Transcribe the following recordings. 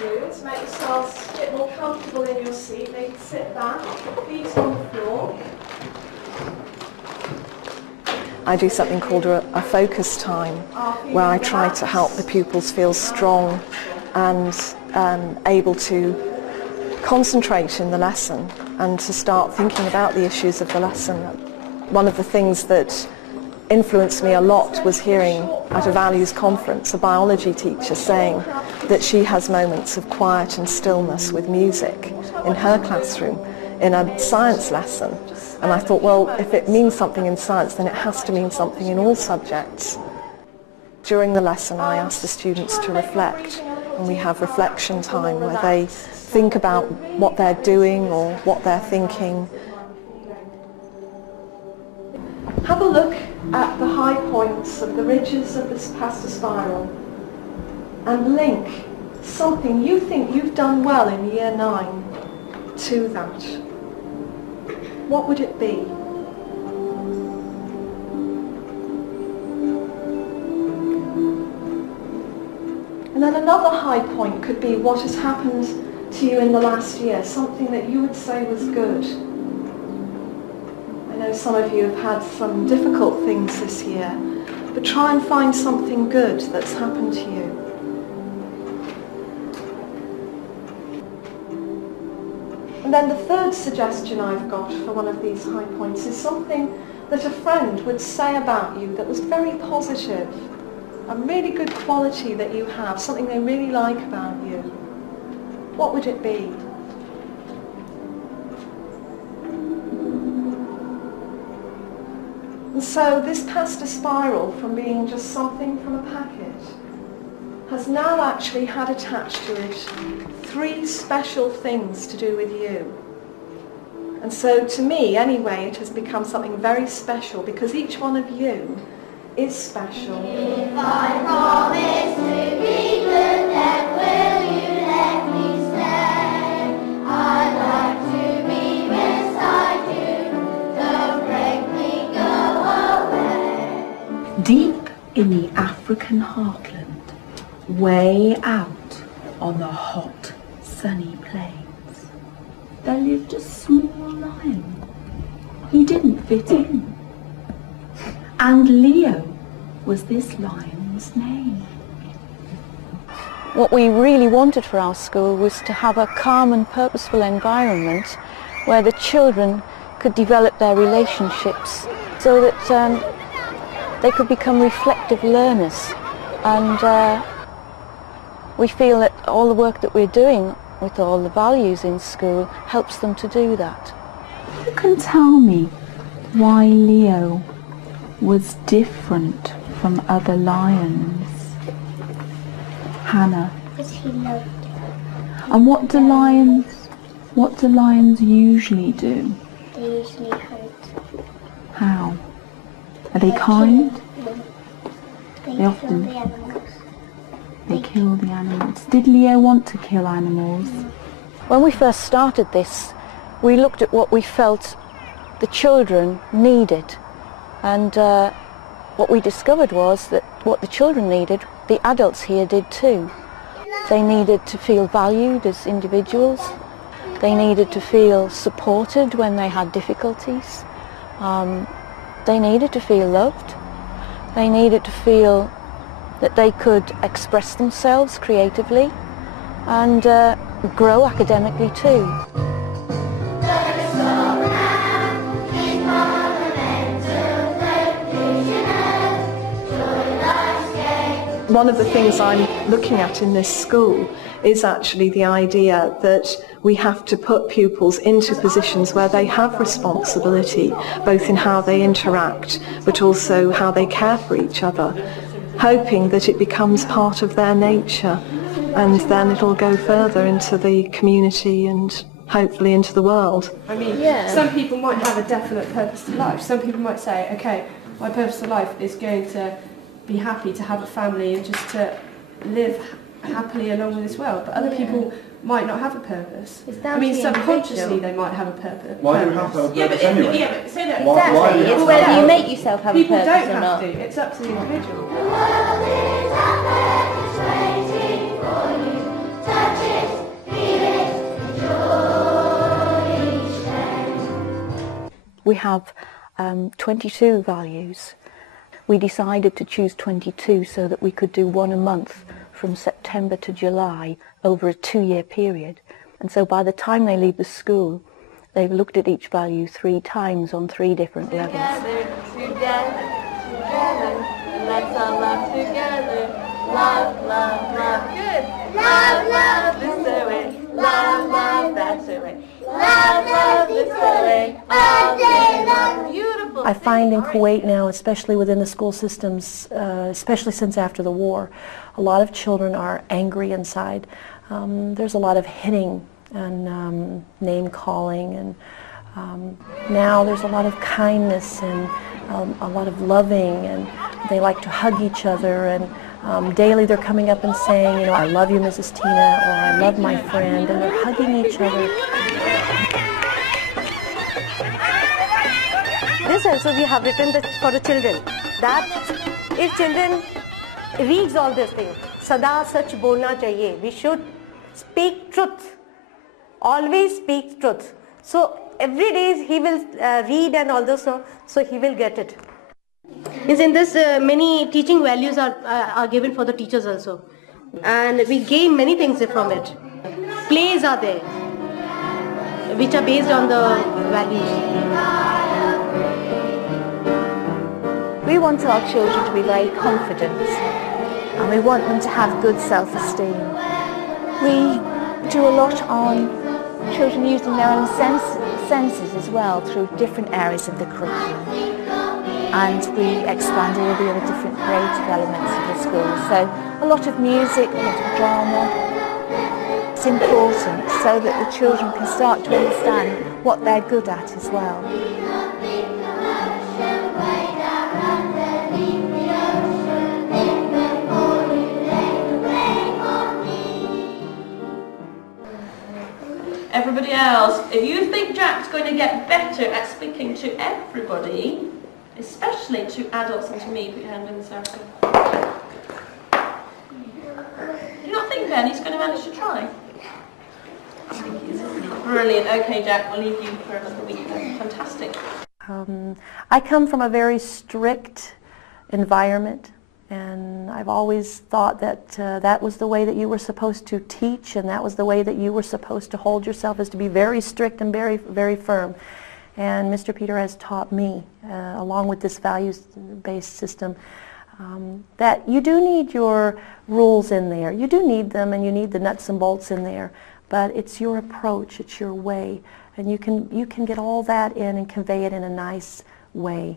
do is make yourselves a bit more comfortable in your seat. Maybe sit back, feet on the floor. I do something called a focus time, where I try to help the pupils feel strong and able to concentrate in the lesson and to start thinking about the issues of the lesson. One of the things that influenced me a lot was hearing at a values conference a biology teacher saying that she has moments of quiet and stillness with music in her classroom in a science lesson. And I thought, well, if it means something in science, then it has to mean something in all subjects. During the lesson, I ask the students to reflect, and we have reflection time where they think about what they're doing or what they're thinking. Have a look at the high points of the ridges of this pasta spiral and link something you think you've done well in Year 9 to that. What would it be? And then another high point could be what has happened to you in the last year, something that you would say was good. I know some of you have had some difficult things this year, but try and find something good that's happened to you. And then the third suggestion I've got for one of these high points is something that a friend would say about you that was very positive, a really good quality that you have, something they really like about you. What would it be? And so this pasta spiral, from being just something from a packet, has now actually had attached to it 3 special things to do with you. And so to me, anyway, it has become something very special because each one of you is special. If I promise to be good, then will you let me stay? I'd like to be beside you, don't break me, go away. Deep in the African heartland, way out on the hot, sunny plains, there lived a small lion who didn't fit in. And Leo was this lion's name. What we really wanted for our school was to have a calm and purposeful environment where the children could develop their relationships so that they could become reflective learners. And we feel that all the work that we're doing with all the values in school helps them to do that. Who can tell me why Leo was different from other lions? Hannah. Because he loved it. And what do lions usually do? They usually hurt. How? Are they kind? They They often- kill the animals. They kill the animals. Did Leo want to kill animals? When we first started this, we looked at what we felt the children needed. And what we discovered was that what the children needed, the adults here did too. They needed to feel valued as individuals. They needed to feel supported when they had difficulties. They needed to feel loved. They needed to feel that they could express themselves creatively and grow academically too. One of the things I'm looking at in this school is actually the idea that we have to put pupils into positions where they have responsibility, both in how they interact, but also how they care for each other, hoping that it becomes part of their nature, and then it'll go further into the community and hopefully into the world. I mean, some people might have a definite purpose to life. Some people might say, okay, my purpose to life is going to be happy to have a family and just to live happily along with this world. But other people might not have a purpose. I mean, subconsciously they might have a purpose. Why do you have to have a purpose anyway? Yeah, but say that Why It's whether you make yourself have a people purpose don't or have not. to. It's up to the individual. The world is out there, it's waiting for you. Touch it. We have 22 values. We decided to choose 22 so that we could do one a month from September to July over a 2-year period. And so by the time they leave the school, they've looked at each value 3 times on 3 different levels. Together, let's all love together. Love, love, love, good. Love, love, this way. Love, love, that way. Love, love, this way. All day long, beautiful. I find in Kuwait now, especially within the school systems, especially since after the war, a lot of children are angry inside. There's a lot of hitting and name-calling, and now there's a lot of kindness and a lot of loving, and they like to hug each other, and daily they're coming up and saying, you know, I love you, Mrs. Tina, or I love my friend, and they're hugging each other. This also we have written for the children, that if children reads all these things, sada sach bolna chahiye, we should speak truth, always speak truth. So every day he will read and all this, so he will get it. In this, many teaching values are given for the teachers also, and we gain many things from it. Plays are there, which are based on the values. We want our children to be very confident, and we want them to have good self-esteem. We do a lot on children using their own senses as well through different areas of the curriculum, and we expand all the other different creative elements of the school. So a lot of music, a lot of drama. It's important so that the children can start to understand what they're good at as well. Everybody else, if you think Jack's going to get better at speaking to everybody, especially to adults and to me, put your hand in the circle. Do you not think then he's going to manage to try? Brilliant. Okay, Jack, we'll leave you for another week then. Fantastic. I come from a very strict environment, and I've always thought that that was the way that you were supposed to teach, and that was the way that you were supposed to hold yourself, is to be very strict and very, very firm. And Mr. Peter has taught me, along with this values-based system, that you do need your rules in there. You do need them, and you need the nuts and bolts in there. But it's your approach, it's your way, and you can get all that in and convey it in a nice way,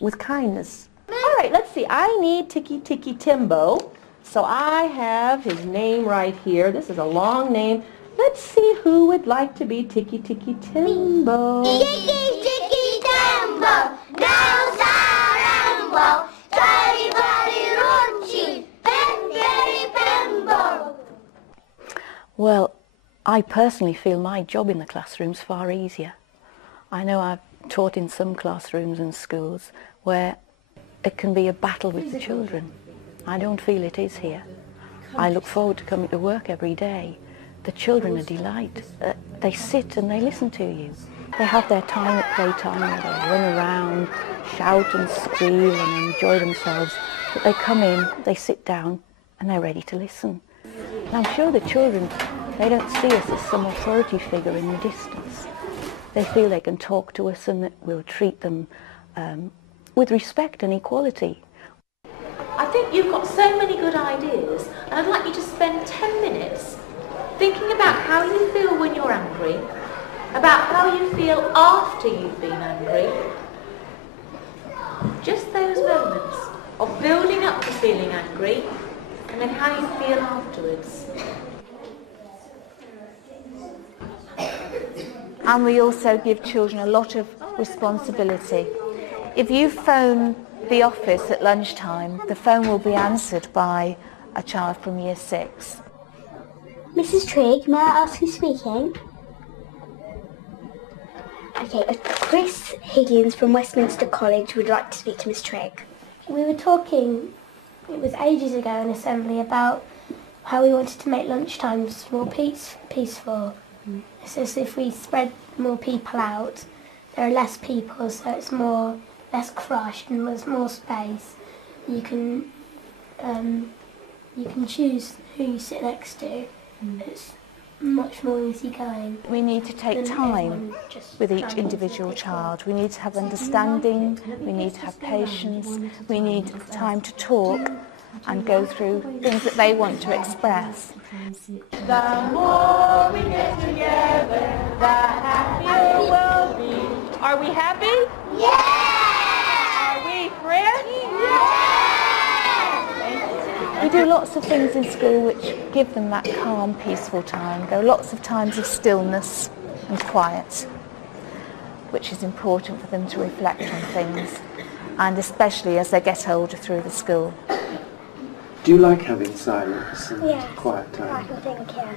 with kindness. All right, let's see. I need Tiki Tiki Timbo, so I have his name right here. This is a long name. Let's see who would like to be Tiki Tiki Timbo. Tiki Tiki Timbo, now Sarambo, Tari Bari Runchi, Pemberi Pembo. Well, I personally feel my job in the classroom's far easier. I know I've taught in some classrooms and schools where it can be a battle with the children. I don't feel it is here. I look forward to coming to work every day. The children are delight. They sit and they listen to you. They have their time at playtime where they run around, shout and squeal and enjoy themselves. But they come in, they sit down, and they're ready to listen. And I'm sure the children, they don't see us as some authority figure in the distance. They feel they can talk to us and that we'll treat them with respect and equality. I think you've got so many good ideas, and I'd like you to spend 10 minutes thinking about how you feel when you're angry, about how you feel after you've been angry. Just those moments of building up to feeling angry, and then how you feel afterwards. And we also give children a lot of responsibility. If you phone the office at lunchtime, the phone will be answered by a child from year 6. Mrs. Trigg, may I ask who's speaking? Okay, Chris Higgins from Westminster College would like to speak to Miss Trigg. We were talking, it was ages ago in assembly, about how we wanted to make lunchtimes more peaceful. So if we spread more people out, there are less people, so it's less crushed and there's more space. You can choose who you sit next to. It's much more easygoing. We need to take time with each individual child. We need to have understanding, we need to have patience, we need time to talk and go through things that they want to express. The more we get together, the happier we'll be. Are we happy? Yeah! Are we friends? We do lots of things in school which give them that calm, peaceful time. There are lots of times of stillness and quiet, which is important for them to reflect on things, and especially as they get older through the school. Do you like having silence and quiet time? I can think, yeah.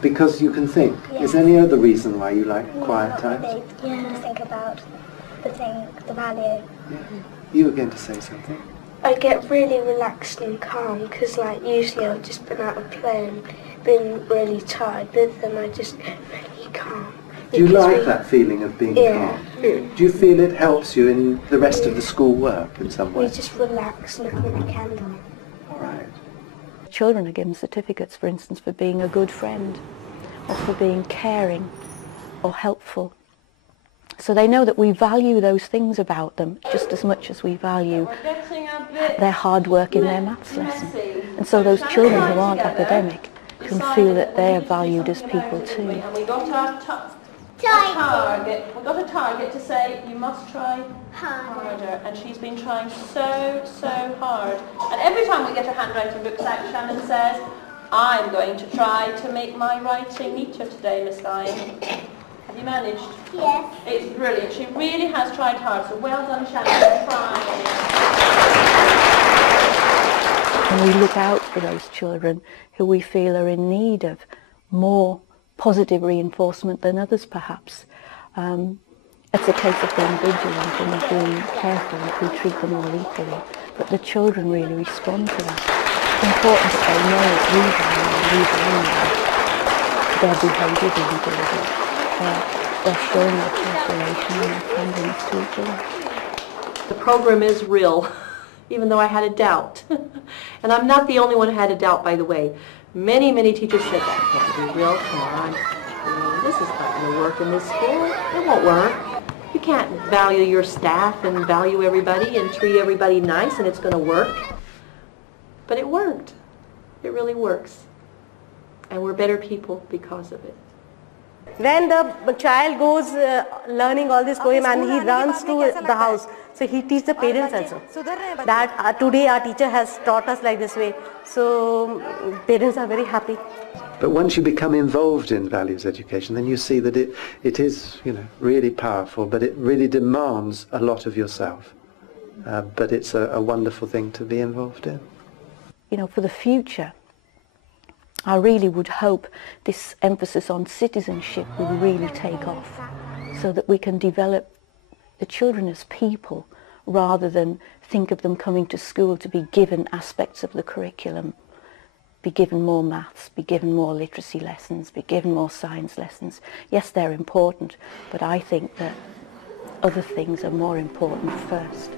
Because you can think. Yeah. Is there any other reason why you like quiet times? To think about the value. Yeah. You were going to say something? I get really relaxed and calm because usually I've just been out of playing, been really tired. With them I just get really calm. Do you like that feeling of being calm? Do you feel it helps you in the rest of the school work in some way? We just relax looking at the candle. Right. Children are given certificates, for instance, for being a good friend or for being caring or helpful. So they know that we value those things about them just as much as we value their hard work in their maths lesson. And so those children who aren't academic can feel that they are valued as people too. And we got our target. We got a target to say you must try harder, and she's been trying so hard. And every time we get her handwriting books out, Shannon says, "I'm going to try to make my writing neater today, Miss Guy." Have you managed? Yes. It's brilliant. She really has tried hard. So well done, Shannon, for trying. And we look out for those children who we feel are in need of more positive reinforcement than others, perhaps. It's a case of being vigilant and being careful if we treat them all equally. But the children really respond to that. It's important that they know that we value their behaviour being deliberate. They're showing their cooperation and their friendliness to each other. The program is real, even though I had a doubt. And I'm not the only one who had a doubt, by the way. Many teachers said, that can't be real, come on. This is not going to work in this school. It won't work. You can't value your staff and value everybody and treat everybody nice and it's going to work. But it worked. It really works. And we're better people because of it. When the child goes learning all this poem and he runs to the house, so he teaches the parents also that today our teacher has taught us like this way. So parents are very happy. But once you become involved in values education, then you see that it is, really powerful, but it really demands a lot of yourself. But it's a wonderful thing to be involved in. For the future, I really would hope this emphasis on citizenship will really take off so that we can develop the children as people rather than think of them coming to school to be given aspects of the curriculum, be given more maths, be given more literacy lessons, be given more science lessons. Yes, they're important, but I think that other things are more important first.